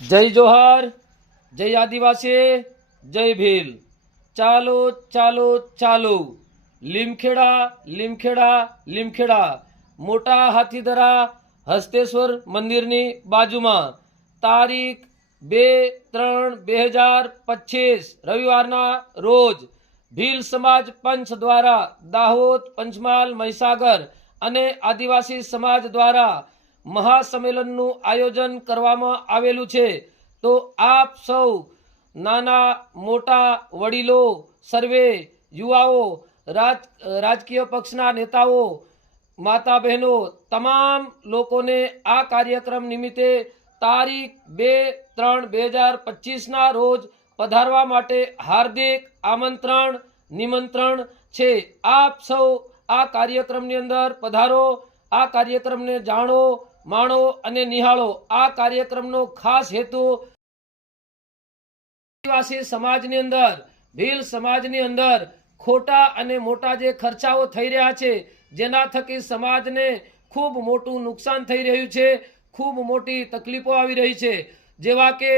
जय जोहार, जय आदिवासी, जय भील। चालो चालो चालो, લીમખેડા લીમખેડા લીમખેડા મોટા હાથીદરા હસ્તેશ્વર મંદિરની બાજુમાં તારીખ 2-3-2025 રવિવારના રોજ ભીલ સમાજ પંચ દ્વારા દાહોદ, પંચમહાલ, મહીસાગર અને આદિવાસી સમાજ દ્વારા મહાસંમેલનનું આયોજન કરવામાં આવેલું છે। તો આપ સૌ નાના મોટા વડીલો, સર્વે યુવાઓ, રાજકીય પક્ષના નેતાઓ, માતા બહેનો, તમામ લોકોને આ કાર્યક્રમ નિમિત્તે તારીખ 2-3-2025ના રોજ પધારવા માટે હાર્દિક આમંત્રણ નિમંત્રણ છે। આપ સૌ આ કાર્યક્રમની અંદર પધારો, આ કાર્યક્રમને જાણો, માણો અને નિહાળો। આ કાર્યક્રમનો ખાસ હેતુ આદિવાસી સમાજની અંદર, ભીલ સમાજની અંદર ખોટા અને મોટા જે ખર્ચાઓ થઈ રહ્યા છે, જેના થકી સમાજને ખૂબ મોટું નુકસાન થઈ રહ્યું છે, ખૂબ મોટી તકલીફો આવી રહી છે, જેવા કે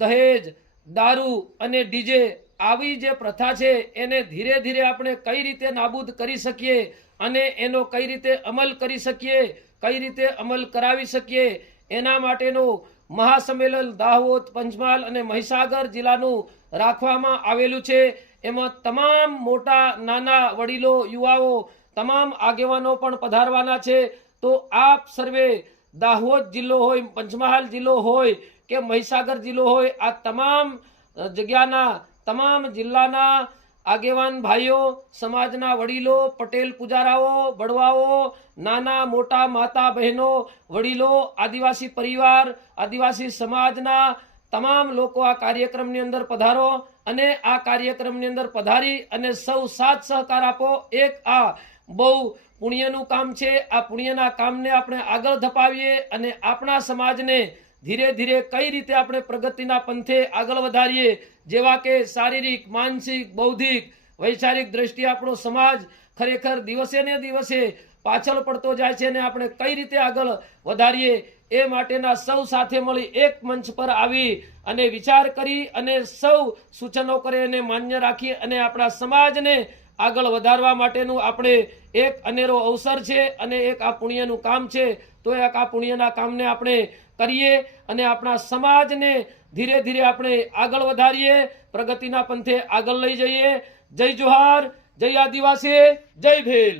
દહેજ, દારૂ અને ડીજે આવી જે પ્રથા છે એને ધીરે ધીરે આપણે કઈ રીતે નાબૂદ કરી શકીએ અને એનો કઈ રીતે અમલ કરી શકીએ, કઈ રીતે અમલ કરાવી શકીએ, એના માટેનું મહાસંમેલન દાહોદ, પંચમહાલ અને મહીસાગર જિલ્લાનું રાખવામાં આવેલું છે। એમાં તમામ મોટા નાના વડીલો, યુવાઓ, તમામ આગેવાનો પણ પધારવાના છે। તો આપ સર્વે દાહોદ જિલ્લો હોય, પંચમહાલ જિલ્લો હોય કે મહીસાગર જિલ્લો હોય, આ તમામ જગ્યાના, તમામ જિલ્લાના આગેવાન ભાઈઓ, સમાજના વડીલો, પટેલ પૂજારાઓ, બળવાઓ, નાના મોટા માતા બહેનો, વડીલો, આદિવાસી પરિવાર, આદિવાસી સમાજના તમામ લોકો આ કાર્યક્રમની અંદર પધારો અને આ કાર્યક્રમની અંદર પધારી અને સૌ સાથ સહકાર આપો। એક આ બહુ પુણ્યનું કામ છે। આ પુણ્યના કામને આપણે આગળ ધપાવીએ અને આપણા સમાજને ધીરે ધીરે કઈ રીતે આપણે પ્રગતિના પંથે આગળ વધારીએ, જેવા કે શારીરિક, માનસિક, બૌદ્ધિક, વૈચારિક દ્રષ્ટિએ આપણો સમાજ ખરેખર દિવસે ને દિવસે પાછળ પડતો જાય છે અને આપણે કઈ રીતે આગળ વધારીએ એ માટેના સૌ સાથે મળી એક મંચ પર આવી અને વિચાર કરી અને સૌ સૂચનો કરે અને માન્ય રાખી અને આપણા સમાજને આગળ વધારવા માટેનું આપણે એક અનેરો અવસર છે અને એક આ પુણ્યનું કામ છે। તો એક આ પુણ્યના કામને આપણે કરીએ અને આપણા સમાજને ધીરે ધીરે આપણે આગળ વધારીએ, પ્રગતિના પંથે આગળ લઈ જઈએ। જય જોહાર, જય આદિવાસી, જય ભીલ।